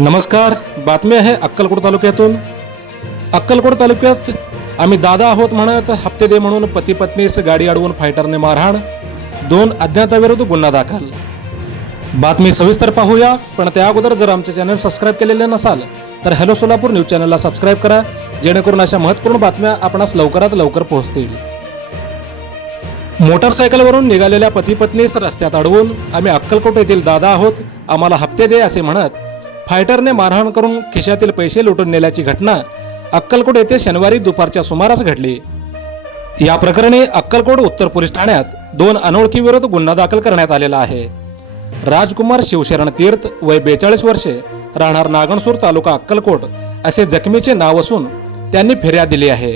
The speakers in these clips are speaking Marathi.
नमस्कार बातमी आहे अक्कलकोट तालुक्यातून. अक्कलकोट तालुक्यात आम्ही दादा आहोत म्हणत हप्ते दे म्हणून पती पत्नीस गाडी अडवून फायटरने मारहाण दोन अज्ञाताविरुद्ध गुन्हा दाखल. बातमी सविस्तर पाहूया पण त्या अगोदर जर आमचे चॅनल सबस्क्राईब केलेले नसाल तर हॅलो सोलापूर न्यूज चॅनलला सबस्क्राईब करा जेणेकरून अशा महत्त्वपूर्ण बातम्या आपणास लवकरात लवकर पोहोचतील. मोटारसायकलवरून निघालेल्या पती पत्नीस रस्त्यात अडवून आम्ही अक्कलकोट येथील दादा आहोत आम्हाला हप्ते दे असे म्हणत फायटरने मारहाण करून खिशातील पैसे लुटून नेल्याची घटना अक्कलकोट येथे शनिवारी दुपारच्या सुमारास घडली. या प्रकरणी अक्कलकोट उत्तर पोलीस ठाण्यात दोन अनोळखी विरोध गुन्हा दाखल करण्यात आलेला आहे. राजकुमार शिवशरण तीर्थ वय बेचाळीस वर्षे राहणार नागणसूर तालुका अक्कलकोट असे जखमीचे नाव असून त्यांनी फिर्याद दिली आहे.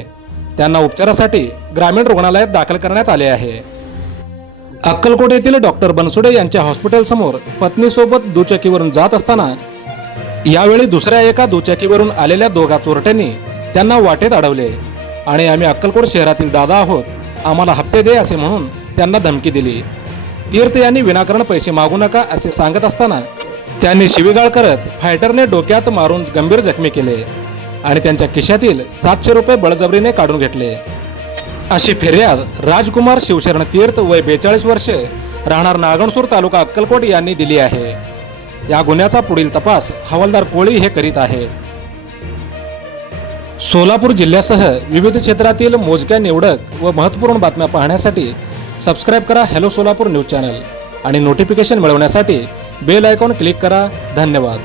त्यांना उपचारासाठी ग्रामीण रुग्णालयात दाखल करण्यात आले आहे. अक्कलकोट येथील डॉक्टर बनसुडे यांच्या हॉस्पिटलसमोर पत्नीसोबत दुचाकीवरून जात असताना यावेळी दुसऱ्या एका दुचाकीवरून आलेल्या दोघा चोरट्यांनी त्यांना वाटेत अडवले. आणि आम्ही अक्कलकोट शहरातील दादा आहोत आम्हाला हप्ते दे असे म्हणून त्यांना धमकी दिली. तीर्थ यांनी विनाकारण पैसे मागू नका असे सांगत असताना त्यांनी शिवीगाळ करत फायटरने डोक्यात मारून गंभीर जखमी केले आणि त्यांच्या खिशातील सातशे रुपये बळजबरीने काढून घेतले. अशी फिर्याद राजकुमार शिवशरण तीर्थ वय बेचाळीस वर्षे राहणार नागणसूर तालुका अक्कलकोट यांनी दिली आहे. या गुन्ह्याचा पुढील तपास हवालदार कोळी हे करीत आहे. सोलापूर जिल्ह्यासह विविध क्षेत्रातील मोजक्या निवडक व महत्त्वपूर्ण बातम्या पाहण्यासाठी सबस्क्राईब करा हॅलो सोलापूर न्यूज चॅनल आणि नोटिफिकेशन मिळवण्यासाठी बेल आयकॉन क्लिक करा. धन्यवाद.